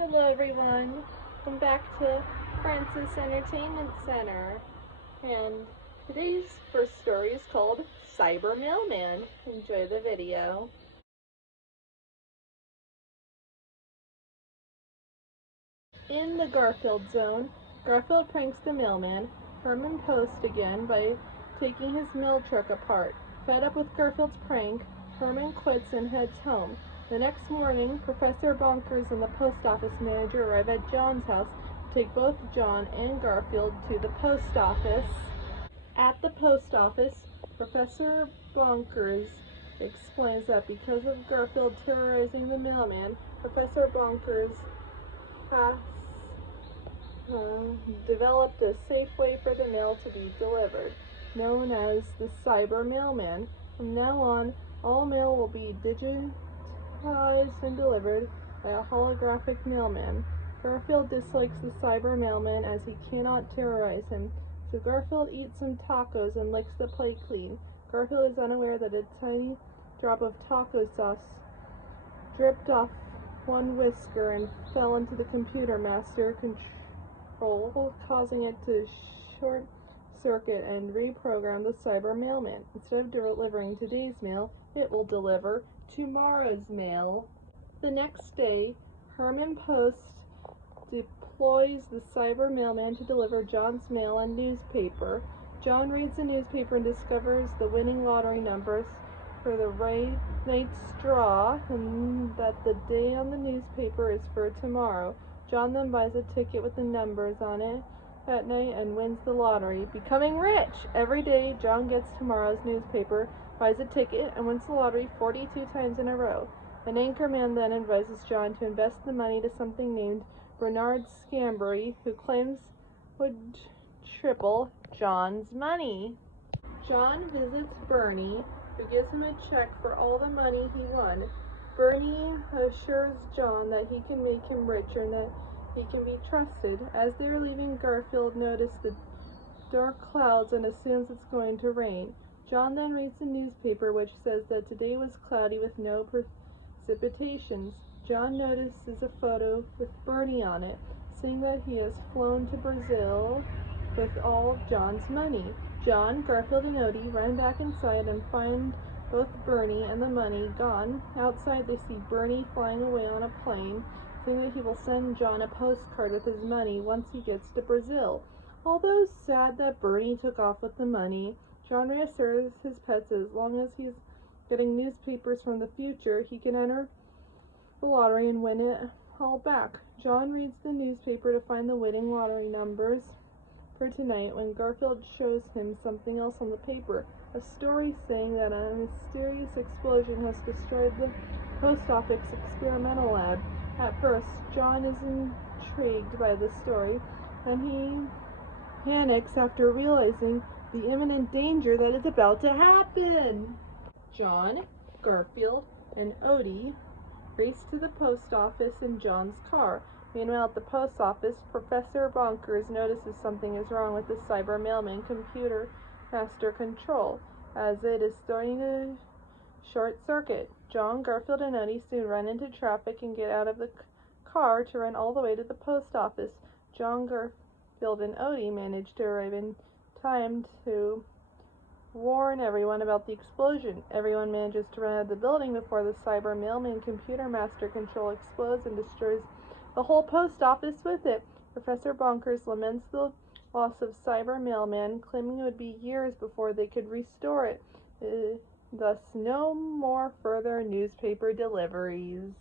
Hello everyone, welcome back to Francis Entertainment Center, and today's first story is called Cyber Mailman. Enjoy the video. In the Garfield zone, Garfield pranks the mailman, Herman Post, again by taking his mail truck apart. Fed up with Garfield's prank, Herman quits and heads home. The next morning, Professor Bonkers and the post office manager arrive at John's house to take both John and Garfield to the post office. At the post office, Professor Bonkers explains that because of Garfield terrorizing the mailman, Professor Bonkers has developed a safe way for the mail to be delivered, known as the Cyber Mailman. From now on, all mail will be digitized and delivered by a holographic mailman. Garfield dislikes the Cyber Mailman as he cannot terrorize him, so Garfield eats some tacos and licks the plate clean. Garfield is unaware that a tiny drop of taco sauce dripped off one whisker and fell into the computer master control, causing it to short circuit and reprogram the Cyber Mailman. Instead of delivering today's mail, it will deliver tomorrow's mail. The next day, Herman Post deploys the Cyber Mailman to deliver John's mail and newspaper. John reads the newspaper and discovers the winning lottery numbers for the right night's draw, and that the day on the newspaper is for tomorrow. John then buys a ticket with the numbers on it at night and wins the lottery, becoming rich. Every day, John gets tomorrow's newspaper, buys a ticket, and wins the lottery 42 times in a row. An anchorman then advises John to invest the money to something named Bernard Scambury, who claims would triple John's money. John visits Bernie, who gives him a check for all the money he won. Bernie assures John that he can make him richer and that he can be trusted. As they are leaving, Garfield notices the dark clouds and assumes it's going to rain. John then reads the newspaper, which says that today was cloudy with no precipitations. John notices a photo with Bernie on it, saying that he has flown to Brazil with all of John's money. John, Garfield, and Odie run back inside and find both Bernie and the money gone. Outside, they see Bernie flying away on a plane, saying that he will send John a postcard with his money once he gets to Brazil. Although sad that Bernie took off with the money, John reassures his pets as long as he's getting newspapers from the future, he can enter the lottery and win it all back. John reads the newspaper to find the winning lottery numbers for tonight when Garfield shows him something else on the paper, a story saying that a mysterious explosion has destroyed the post office experimental lab. At first, John is intrigued by the story, and he panics after realizing the imminent danger that is about to happen. John, Garfield, and Odie race to the post office in John's car. Meanwhile, at the post office, Professor Bonkers notices something is wrong with the Cyber Mailman computer master control, as it is starting to short circuit. John, Garfield, and Odie soon run into traffic and get out of the car to run all the way to the post office. John, Garfield, and Odie manage to arrive in time to warn everyone about the explosion. Everyone manages to run out of the building before the Cyber Mailman computer master control explodes and destroys the whole post office with it. Professor Bonkers laments the loss of Cyber Mailman, claiming it would be years before they could restore it. Thus, no more further newspaper deliveries.